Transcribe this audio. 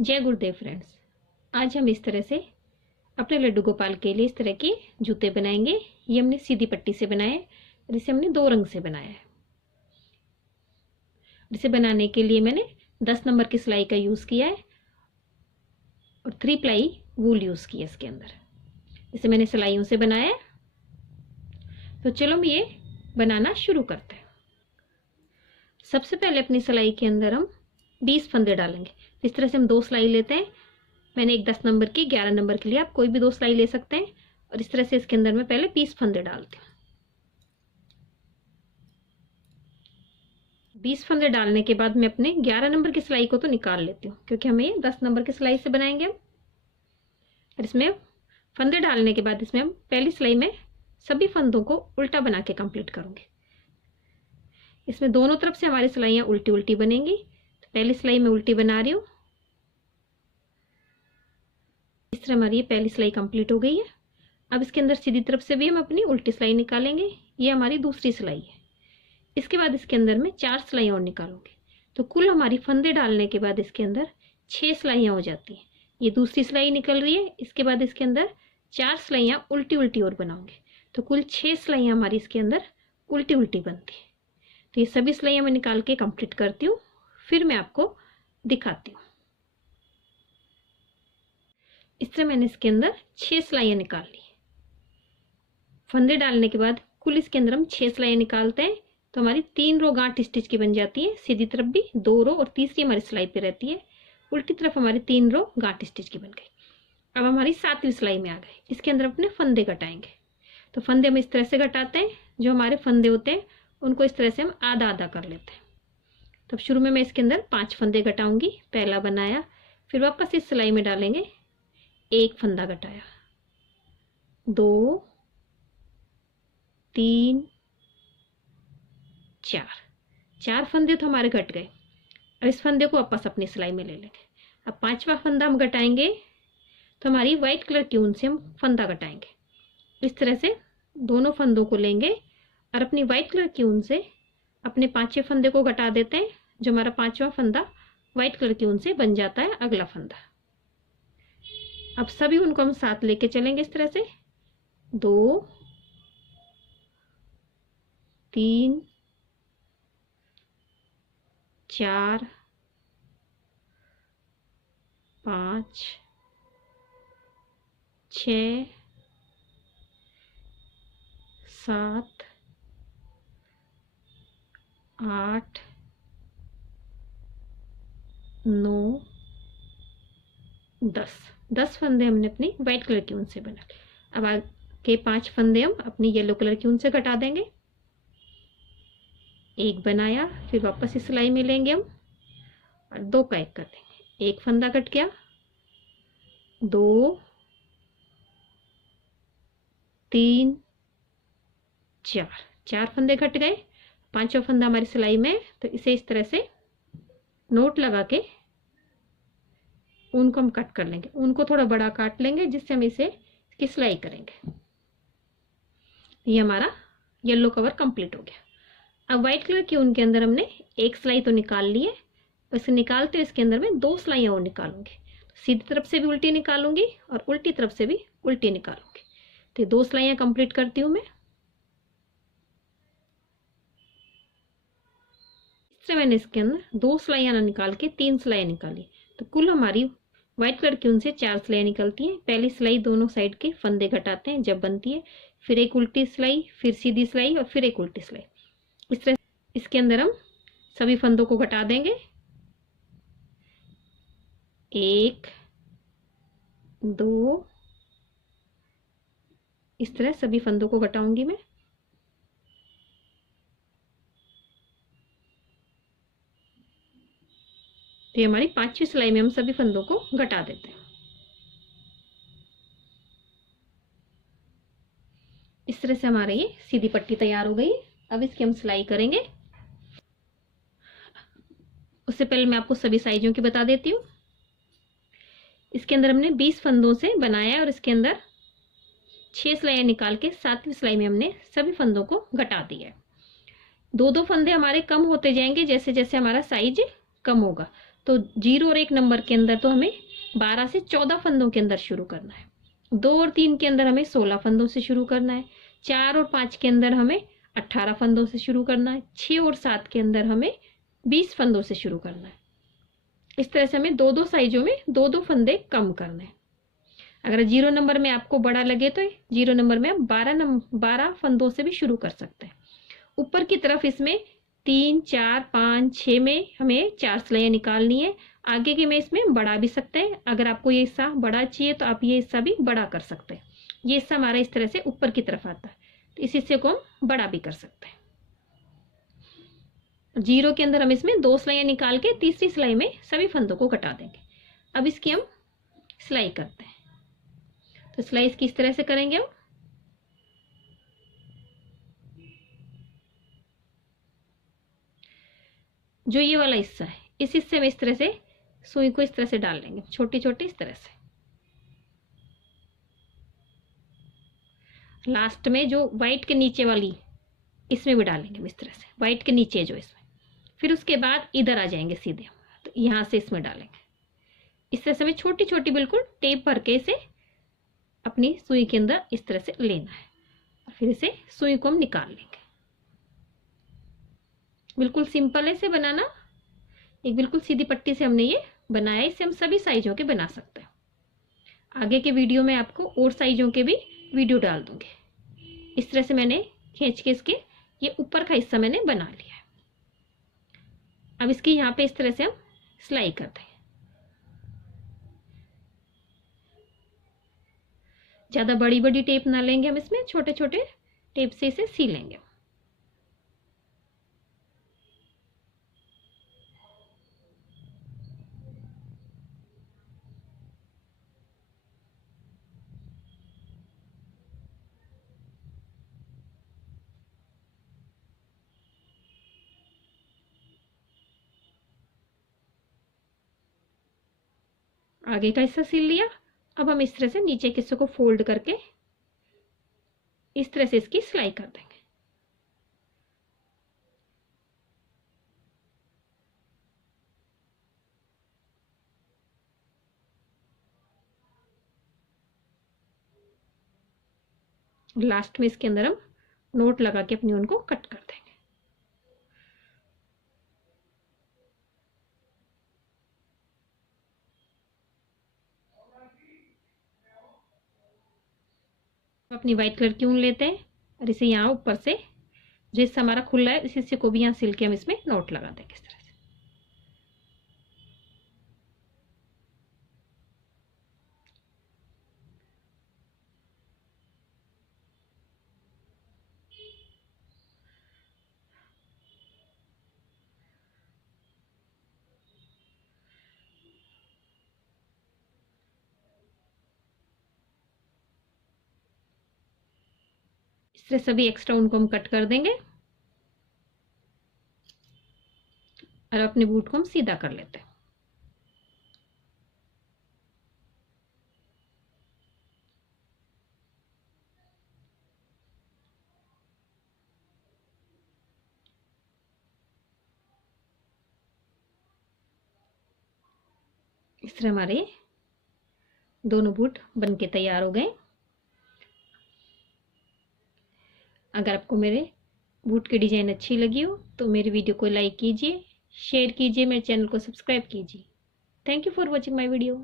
जय गुरुदेव फ्रेंड्स। आज हम इस तरह से अपने लड्डू गोपाल के लिए इस तरह के जूते बनाएंगे। ये हमने सीधी पट्टी से बनाया है और इसे हमने 2 रंग से बनाया है। इसे बनाने के लिए मैंने 10 नंबर की सिलाई का यूज़ किया है और 3 प्लाई वूल यूज़ किया इसके अंदर। इसे मैंने सिलाइयों से बनाया है। तो चलो हम ये बनाना शुरू करते हैं। सबसे पहले अपनी सिलाई के अंदर हम 20 फंदे डालेंगे। इस तरह से हम 2 सिलाई लेते हैं। मैंने एक 10 नंबर की, 11 नंबर के लिए आप कोई भी 2 सिलाई ले सकते हैं। और इस तरह से इसके अंदर मैं पहले 20 फंदे डालती हूँ। 20 फंदे डालने के बाद मैं अपने 11 नंबर की सिलाई को तो निकाल लेती हूँ, क्योंकि हमें ये 10 नंबर की सिलाई से बनाएंगे हम। और इसमें फंदे डालने के बाद इसमें हम पहली सिलाई में सभी फंदों को उल्टा बना के कंप्लीट करूंगी। इसमें दोनों तरफ से हमारी सिलाइयाँ उल्टी उल्टी बनेंगी। तो पहली सिलाई में उल्टी बना रही हूँ। इस तरह हमारी ये पहली सिलाई कंप्लीट हो गई है। अब इसके अंदर सीधी तरफ से भी हम अपनी उल्टी सिलाई निकालेंगे। ये हमारी दूसरी सिलाई है। इसके बाद इसके अंदर मैं 4 सिलाइयाँ और निकालूंगी। तो कुल हमारी फंदे डालने के बाद इसके अंदर 6 सिलाइयाँ हो जाती हैं। ये दूसरी सिलाई निकल रही है। इसके बाद इसके अंदर 4 सिलाइयाँ उल्टी उल्टी और बनाऊंगी। तो कुल 6 सिलाइयाँ हमारी इसके अंदर उल्टी उल्टी बनती है। तो ये सभी सिलाइयाँ मैं निकाल के कंप्लीट करती हूँ, फिर मैं आपको दिखाती हूँ। इस तरह मैंने इसके अंदर 6 सिलाइयाँ निकाल ली। फंदे डालने के बाद कुल इसके अंदर हम 6 सिलाइयाँ निकालते हैं। तो हमारी 3 रो गांठ स्टिच की बन जाती है। सीधी तरफ भी 2 रो और तीसरी हमारी सिलाई पे रहती है। उल्टी तरफ हमारी 3 रो गांठ स्टिच की बन गई। अब हमारी 7वीं सिलाई में आ गए। इसके अंदर अपने फंदे घटाएंगे। तो फंदे हम इस तरह से घटाते हैं। जो हमारे फंदे होते हैं उनको इस तरह से हम आधा आधा कर लेते हैं। तो शुरू में मैं इसके अंदर 5 फंदे घटाऊंगी। पहला बनाया, फिर वापस इस सिलाई में डालेंगे। 1 फंदा घटाया, 2, 3, 4 फंदे तो हमारे घट गए। और इस फंदे को वापस अपनी सिलाई में ले लेंगे। अब 5वां फंदा हम घटाएंगे। तो हमारी व्हाइट कलर की ऊन से हम फंदा घटाएंगे। इस तरह से दोनों फंदों को लेंगे और अपनी व्हाइट कलर की ऊन से अपने 5वें फंदे को घटा देते हैं। जो हमारा 5वां फंदा व्हाइट कलर की ऊन से बन जाता है अगला फंदा। अब सभी उनको हम साथ लेके चलेंगे इस तरह से। 2, 3, 4, 5, 6, 7, 8, 9, 10 फंदे हमने अपनी व्हाइट कलर की ऊन से बना। अब आगे 5 फंदे हम अपनी येलो कलर की ऊन से घटा देंगे। 1 बनाया, फिर वापस इस सिलाई में लेंगे हम और 2 का 1 कर देंगे। 1 फंदा कट गया, 2, 3, 4 फंदे कट गए। 5वां फंदा हमारी सिलाई में। तो इसे इस तरह से नोट लगा के ऊन को हम कट कर लेंगे। ऊन को थोड़ा बड़ा काट लेंगे, जिससे हम इसे इसकी सिलाई करेंगे। ये हमारा येलो कवर कंप्लीट हो गया। अब व्हाइट कलर की ऊन के अंदर हमने 1 सिलाई तो निकाल ली है। इसे निकालते हुए इसके अंदर मैं 2 सिलाइयाँ और निकालूंगी। सीधी तरफ से भी उल्टी निकालूंगी और उल्टी तरफ से भी उल्टी निकालूंगी। तो 2 सिलाइयाँ कंप्लीट करती हूँ मैं। इस तरह मैंने इसके अंदर 2 सिलाइयाँ ना निकाल के 3 सिलाइयाँ निकाली। तो कुल हमारी व्हाइट कलर की उनसे 4 सिलाइयाँ निकलती हैं। पहली सिलाई दोनों साइड के फंदे घटाते हैं जब बनती है, फिर एक उल्टी सिलाई, फिर सीधी सिलाई और फिर एक उल्टी सिलाई। इस तरह इसके अंदर हम सभी फंदों को घटा देंगे। 1, 2, इस तरह सभी फंदों को घटाऊंगी मैं। तो ये हमारी 5वीं सिलाई में हम सभी फंदों को घटा देते हैं। इस तरह से हमारे ये सीधी पट्टी तैयार हो गई। अब इसकी हम सिलाई करेंगे। उससे पहले मैं आपको सभी साइजों की बता देती हूँ। इसके अंदर हमने 20 फंदों से बनाया है और इसके अंदर 6 सिलाइयाँ निकाल के 7वीं सिलाई में हमने सभी फंदों को घटा दिया है। 2-2 फंदे हमारे कम होते जाएंगे जैसे जैसे हमारा साइज कम होगा। तो 0 और 1 नंबर के अंदर तो हमें 12 से 14 फंदों के अंदर शुरू करना है। 2 और 3 के अंदर हमें 16 फंदों से शुरू करना है। 4 और 5 के अंदर हमें 18 फंदों से शुरू करना है। 6 और 7 के अंदर हमें 20 फंदों से शुरू करना है। इस तरह से हमें 2-2 साइजों में 2-2 फंदे कम करने हैं। अगर 0 नंबर में आपको बड़ा लगे तो 0 नंबर में आप 12 फंदों से भी शुरू कर सकते हैं। ऊपर की तरफ इसमें 3, 4, 5, 6 में हमें 4 सिलाइयाँ निकालनी है। आगे के में इसमें बढ़ा भी सकते हैं। अगर आपको ये हिस्सा बड़ा चाहिए तो आप ये हिस्सा भी बड़ा कर सकते हैं। ये हिस्सा हमारा इस तरह से ऊपर की तरफ आता है, तो इस हिस्से को हम बड़ा भी कर सकते हैं। 0 के अंदर हम इसमें 2 सिलाइयाँ निकाल के तीसरी सिलाई में सभी फंदों को कटा देंगे। अब इसकी हम सिलाई करते हैं। तो सिलाई इसकी इस तरह से करेंगे हम। जो ये वाला हिस्सा है, इस हिस्से में इस तरह से सुई को इस तरह से डाल लेंगे, छोटी छोटी इस तरह से। लास्ट में जो व्हाइट के नीचे वाली, इसमें भी डालेंगे इस तरह से, व्हाइट के नीचे जो इसमें। फिर उसके बाद इधर आ जाएंगे सीधे, तो यहाँ से इसमें डालेंगे। इस तरह से हमें छोटी छोटी बिल्कुल टेप भर के इसे अपनी सुई के अंदर इस तरह से लेना है। और फिर इसे सुई को हम निकाल लेंगे। बिल्कुल सिंपल है इसे बनाना। एक बिल्कुल सीधी पट्टी से हमने ये बनाया। इसे हम सभी साइजों के बना सकते हैं। आगे के वीडियो में आपको और साइजों के भी वीडियो डाल दूंगी। इस तरह से मैंने खींच के इसके ये ऊपर का हिस्सा मैंने बना लिया है। अब इसकी यहाँ पे इस तरह से हम सिलाई कर देंगे। ज्यादा बड़ी बड़ी टेप ना लेंगे हम, इसमें छोटे छोटे टेप से इसे सी लेंगे। आगे का हिस्सा सिल लिया। अब हम इस तरह से नीचे के हिस्से को फोल्ड करके इस तरह से इसकी सिलाई कर देंगे। लास्ट में इसके अंदर हम नोट लगा के अपनी ऊन को कट कर देंगे। अपनी व्हाइट कलर की ऊन लेते हैं और इसे यहाँ ऊपर से जो हिस्सा हमारा खुला है इस हिस्से को भी यहाँ सिल के हम इसमें नोट लगा देंगे इस तरह से। इस तरह सभी एक्स्ट्रा ऊन को हम कट कर देंगे और अपने बूट को हम सीधा कर लेते हैं। इस तरह हमारे दोनों बूट बनके तैयार हो गए। अगर आपको मेरे बूट की डिजाइन अच्छी लगी हो तो मेरे वीडियो को लाइक कीजिए, शेयर कीजिए, मेरे चैनल को सब्सक्राइब कीजिए। Thank you for watching my video.